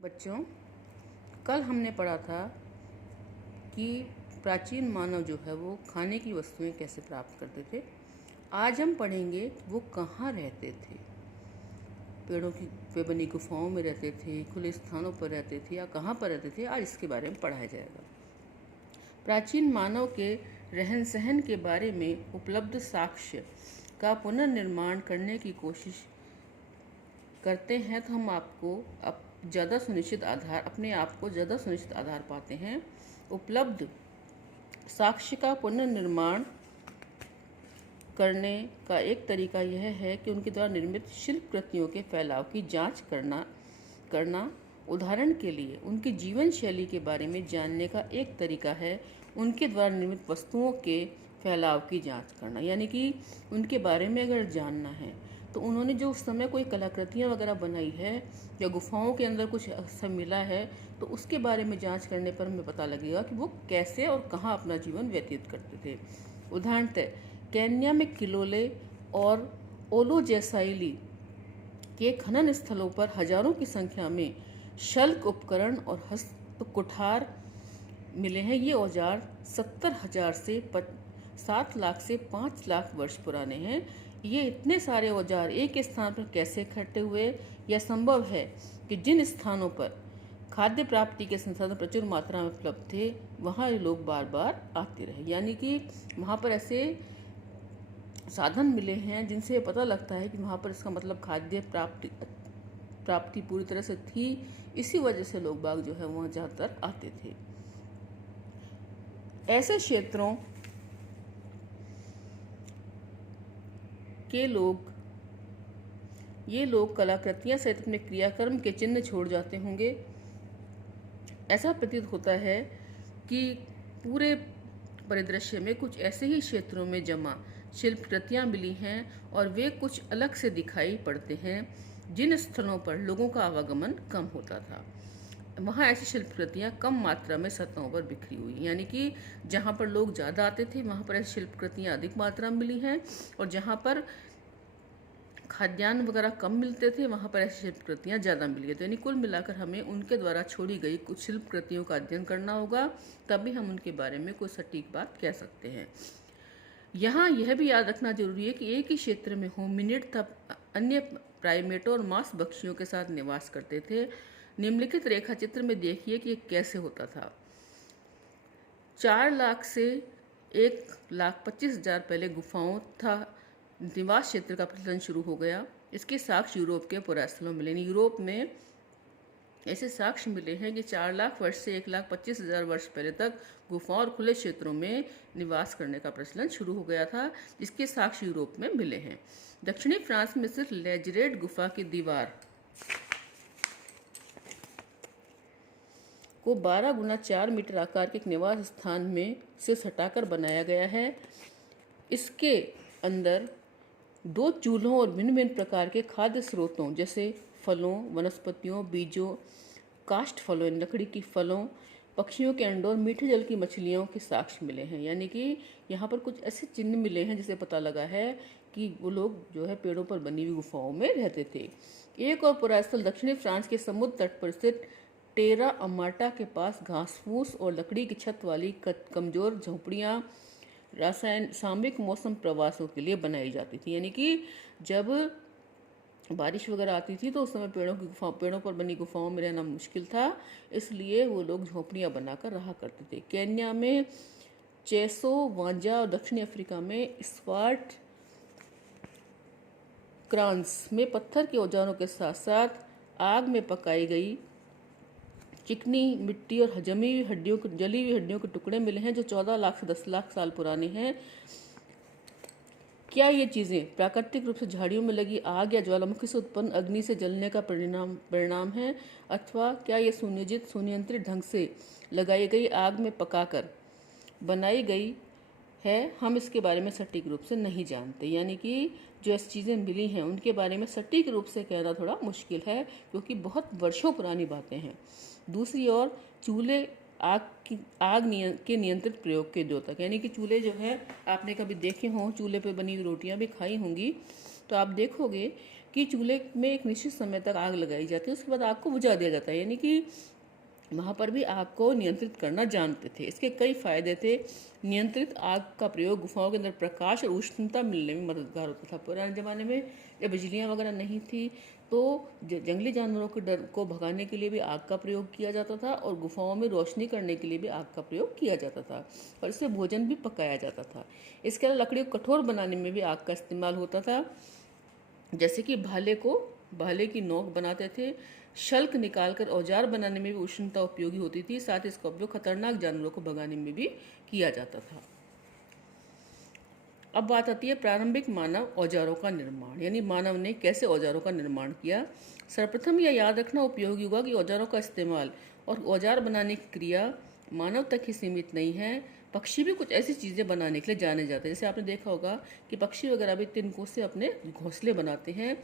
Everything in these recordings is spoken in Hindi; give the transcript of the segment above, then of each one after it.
बच्चों, कल हमने पढ़ा था कि प्राचीन मानव जो है वो खाने की वस्तुएं कैसे प्राप्त करते थे। आज हम पढ़ेंगे वो कहाँ रहते थे। पेड़ों की पे बनी गुफाओं में रहते थे, खुले स्थानों पर रहते थे या कहाँ पर रहते थे, आज इसके बारे में पढ़ाया जाएगा। प्राचीन मानव के रहन सहन के बारे में उपलब्ध साक्ष्य का पुनर्निर्माण करने की कोशिश करते हैं तो हम आपको अपने आप को ज़्यादा सुनिश्चित आधार पाते हैं। उपलब्ध साक्ष्य का पुनर्निर्माण करने का एक तरीका यह है कि उनके द्वारा निर्मित शिल्प कृतियों के फैलाव की जांच करना। उदाहरण के लिए उनकी जीवन शैली के बारे में जानने का एक तरीका है उनके द्वारा निर्मित वस्तुओं के फैलाव की जांच करना। यानी कि उनके बारे में अगर जानना है तो उन्होंने जो उस समय कोई कलाकृतियाँ वगैरह बनाई है या गुफाओं के अंदर कुछ ऐसा मिला है तो उसके बारे में जांच करने पर हमें पता लगेगा कि वो कैसे और कहाँ अपना जीवन व्यतीत करते थे। उदाहरणतः केन्या में किलोले और ओलोजैसाइली के खनन स्थलों पर हजारों की संख्या में शल्क उपकरण और हस्तकुठार मिले हैं। ये औजार 70,000 से 7 लाख से 5 लाख वर्ष पुराने हैं। ये इतने सारे औजार एक स्थान पर कैसे इकट्ठे हुए? यह संभव है कि जिन स्थानों पर खाद्य प्राप्ति के संसाधन प्रचुर मात्रा में उपलब्ध थे वहाँ लोग बार बार आते रहे। यानी कि वहाँ पर ऐसे साधन मिले हैं जिनसे पता लगता है कि वहाँ पर इसका मतलब खाद्य प्राप्ति पूरी तरह से थी। इसी वजह से लोग बाग जो है वहाँ ज़्यादातर आते थे। ऐसे क्षेत्रों के ये लोग कलाकृतियां सहित अपने क्रियाकर्म के चिन्ह छोड़ जाते होंगे। ऐसा प्रतीत होता है कि पूरे परिदृश्य में कुछ ऐसे ही क्षेत्रों में जमा शिल्प कृतियां मिली हैं और वे कुछ अलग से दिखाई पड़ते हैं जिन स्थलों पर लोगों का आवागमन कम होता था। वहाँ ऐसी शिल्प कृतियाँ कम मात्रा में सतहों पर बिखरी हुई, यानी कि जहाँ पर लोग ज़्यादा आते थे वहाँ पर ऐसी शिल्प कृतियाँ अधिक मात्रा में मिली हैं और जहाँ पर खाद्यान्न वगैरह कम मिलते थे वहाँ पर ऐसी शिल्प कृतियाँ ज़्यादा मिली है। तो यानी कुल मिलाकर हमें उनके द्वारा छोड़ी गई कुछ शिल्प कृतियों का अध्ययन करना होगा, तभी हम उनके बारे में कोई सटीक बात कह सकते हैं। यहाँ यह भी याद रखना जरूरी है कि एक ही क्षेत्र में होमिनिड तथा अन्य प्राइमेटों और मांस भक्षियों के साथ निवास करते थे। निम्नलिखित रेखा चित्र में देखिए कि यह कैसे होता था। 4 लाख से 1,25,000 पहले गुफाओं तथा निवास क्षेत्र का प्रचलन शुरू हो गया। इसके साक्ष्य यूरोप के पुरास्थलों मिले। यूरोप में ऐसे साक्ष्य मिले हैं कि 4 लाख वर्ष से 1,25,000 वर्ष पहले तक गुफाओं और खुले क्षेत्रों में निवास करने का प्रचलन शुरू हो गया था, जिसके साक्ष्य यूरोप में मिले हैं। दक्षिणी फ्रांस में सिर्फ लेजरेट गुफा की दीवार को 12 गुना 4 मीटर आकार के एक निवास स्थान में से सटाकर बनाया गया है। इसके अंदर 2 चूल्हों और भिन्न भिन्न प्रकार के खाद्य स्रोतों जैसे फलों, वनस्पतियों, बीजों, काष्ठ फलों, लकड़ी की फलों, पक्षियों के अंडों और मीठे जल की मछलियों के साक्ष्य मिले हैं। यानी कि यहाँ पर कुछ ऐसे चिन्ह मिले हैं जिससे पता लगा है कि वो लोग जो है पेड़ों पर बनी हुई गुफाओं में रहते थे। एक और पुरास्थल दक्षिणी फ्रांस के समुद्र तट पर स्थित टेरा अमाटा के पास घास फूस और लकड़ी की छत वाली कमजोर झोपड़ियाँ सामयिक मौसम प्रवासों के लिए बनाई जाती थी। यानी कि जब बारिश वगैरह आती थी तो उस समय पेड़ों पर बनी गुफाओं में रहना मुश्किल था, इसलिए वो लोग झोपड़ियाँ बनाकर रहा करते थे। केन्या में चेसो वांजा और दक्षिणी अफ्रीका में स्पार्ट क्रांस में पत्थर के औजारों के साथ साथ आग में पकाई गई चिकनी मिट्टी और जली हुई हड्डियों के टुकड़े मिले हैं जो 14 लाख से 10 लाख साल पुराने हैं। क्या ये चीज़ें प्राकृतिक रूप से झाड़ियों में लगी आग या ज्वालामुखी से उत्पन्न अग्नि से जलने का परिणाम है, अथवा क्या ये सुनियंत्रित ढंग से लगाई गई आग में पकाकर बनाई गई है? हम इसके बारे में सटीक रूप से नहीं जानते। यानी कि जो ऐसी चीज़ें मिली हैं उनके बारे में सटीक रूप से कहना थोड़ा मुश्किल है, क्योंकि बहुत वर्षों पुरानी बातें हैं। दूसरी ओर चूल्हे आग के नियंत्रित प्रयोग के द्योतक, यानी कि चूल्हे जो है आपने कभी देखे हों, चूल्हे पे बनी हुई रोटियां भी खाई होंगी, तो आप देखोगे कि चूल्हे में एक निश्चित समय तक आग लगाई जाती है, उसके बाद आग को बुझा दिया जाता है, यानी कि वहाँ पर भी आग को नियंत्रित करना जानते थे। इसके कई फायदे थे। नियंत्रित आग का प्रयोग गुफाओं के अंदर प्रकाश और उष्णता मिलने में मददगार होता था। पुराने ज़माने में जब बिजलियाँ वगैरह नहीं थी तो जंगली जानवरों के डर को भगाने के लिए भी आग का प्रयोग किया जाता था और गुफाओं में रोशनी करने के लिए भी आग का प्रयोग किया जाता था और इससे भोजन भी पकाया जाता था। इसके अलावा लकड़ी को कठोर बनाने में भी आग का इस्तेमाल होता था, जैसे कि भाले की नोक बनाते थे। शल्क निकालकर औजार बनाने में भी उष्णता उपयोगी होती थी। साथ ही इसका उपयोग खतरनाक जानवरों को भगाने में भी किया जाता था। अब बात आती है प्रारंभिक मानव औजारों का निर्माण, यानी मानव ने कैसे औजारों का निर्माण किया। सर्वप्रथम यह याद रखना उपयोगी होगा कि औजारों का इस्तेमाल और औजार बनाने की क्रिया मानव तक ही सीमित नहीं है। पक्षी भी कुछ ऐसी चीज़ें बनाने के लिए जाने जाते हैं। जैसे आपने देखा होगा कि पक्षी वगैरह भी तिनकों से अपने घोंसले बनाते हैं,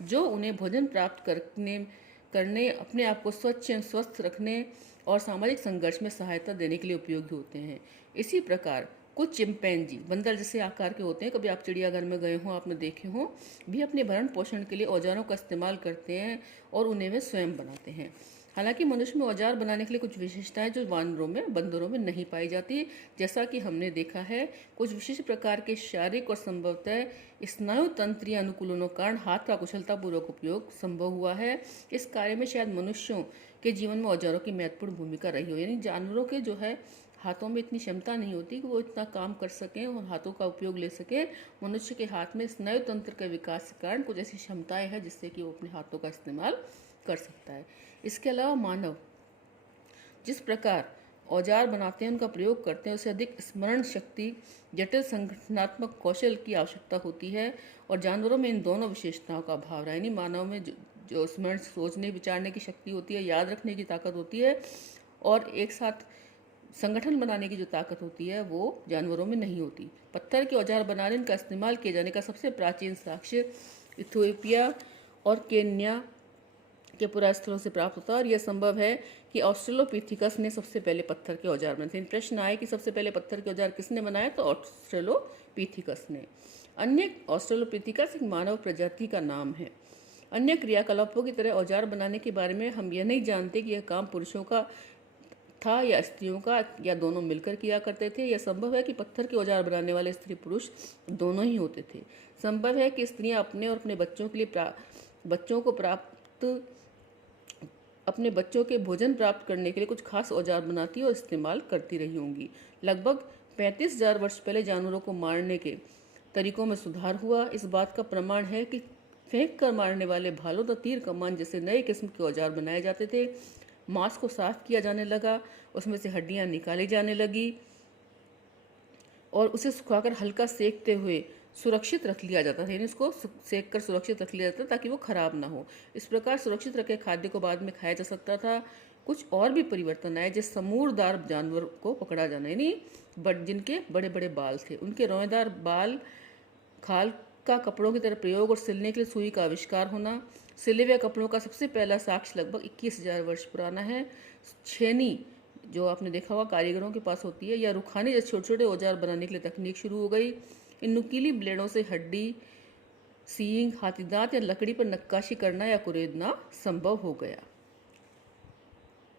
जो उन्हें भोजन प्राप्त करने अपने आप को स्वच्छ एवं स्वस्थ रखने और सामाजिक संघर्ष में सहायता देने के लिए उपयोगी होते हैं। इसी प्रकार कुछ चिंपैंजी, बंदर जैसे आकार के होते हैं, कभी आप चिड़ियाघर में गए हों, आपने देखे हों, भी अपने भरण पोषण के लिए औजारों का इस्तेमाल करते हैं और उन्हें वे स्वयं बनाते हैं। हालांकि मनुष्य में औजार बनाने के लिए कुछ विशेषताएं जो बंदरों में नहीं पाई जाती, जैसा कि हमने देखा है। कुछ विशिष्ट प्रकार के शारीरिक और संभवतः स्नायु तंत्रीय अनुकूलनों के कारण हाथ का कुशलतापूर्वक उपयोग संभव हुआ है। इस कार्य में शायद मनुष्यों के जीवन में औजारों की महत्वपूर्ण भूमिका रही हो, यानी जानवरों के जो है हाथों में इतनी क्षमता नहीं होती कि वो इतना काम कर सकें और हाथों का उपयोग ले सकें। मनुष्य के हाथ में स्नायु तंत्र के विकास के कारण कुछ ऐसी क्षमताएं हैं जिससे कि वो अपने हाथों का इस्तेमाल कर सकता है। इसके अलावा मानव जिस प्रकार औजार बनाते हैं, उनका प्रयोग करते हैं, उससे अधिक स्मरण शक्ति, जटिल संगठनात्मक कौशल की आवश्यकता होती है और जानवरों में इन दोनों विशेषताओं का अभाव रहा। यानी मानव में जो स्मरण, सोचने विचारने की शक्ति होती है, याद रखने की ताकत होती है और एक साथ संगठन बनाने की जो ताकत होती है वो जानवरों में नहीं होती। पत्थर के औजार बनाने का इस्तेमाल किए जाने का सबसे प्राचीन साक्ष्य इथियोपिया और केन्या के पुरास्थलों से प्राप्त होता है और यह संभव है कि ऑस्ट्रेलोपिथिकस ने सबसे पहले पत्थर के औजार बनाए थे। प्रश्न आए कि सबसे पहले पत्थर के औजार किसने बनाए, तो ऑस्ट्रेलोपिथिकस ने। अन्य ऑस्ट्रेलोपिथिकस एक मानव प्रजाति का नाम है। अन्य क्रियाकलापों की तरह औजार बनाने के बारे में हम यह नहीं जानते कि यह काम पुरुषों का था या स्त्रियों का या दोनों मिलकर किया करते थे। यह संभव है कि पत्थर के औजार बनाने वाले स्त्री पुरुष दोनों ही होते थे। संभव है कि स्त्रियां अपने और अपने बच्चों के लिए अपने बच्चों के भोजन प्राप्त करने के लिए कुछ खास औजार बनाती और इस्तेमाल करती रही होंगी। लगभग 35,000 वर्ष पहले जानवरों को मारने के तरीकों में सुधार हुआ। इस बात का प्रमाण है कि फेंक कर मारने वाले भालों तथा तीर कमान जैसे नए किस्म के औजार बनाए जाते थे। मांस को साफ किया जाने लगा, उसमें से हड्डियां निकाली जाने लगी और उसे सुखाकर हल्का सेकते हुए सुरक्षित रख लिया जाता था, यानी उसको सेक कर सुरक्षित रख लिया जाता था ताकि वो खराब ना हो। इस प्रकार सुरक्षित रखे खाद्य को बाद में खाया जा सकता था। कुछ और भी परिवर्तन आए, जैसे समूरदार जानवर को पकड़ा जाना, यानी जिनके बड़े बड़े बाल थे, उनके रोएदार बाल खाल का कपड़ों की तरह प्रयोग और सिलने के लिए सुई का आविष्कार होना। सिले हुए कपड़ों का सबसे पहला साक्ष्य लगभग 21,000 वर्ष पुराना है। छेनी, जो आपने देखा होगा कारीगरों के पास होती है, या रुखानी जैसे छोटे छोटे औजार बनाने के लिए तकनीक शुरू हो गई। इन नुकीली ब्लेडों से हड्डी, सींग, हाथी दांत या लकड़ी पर नक्काशी करना या कुरेदना संभव हो गया।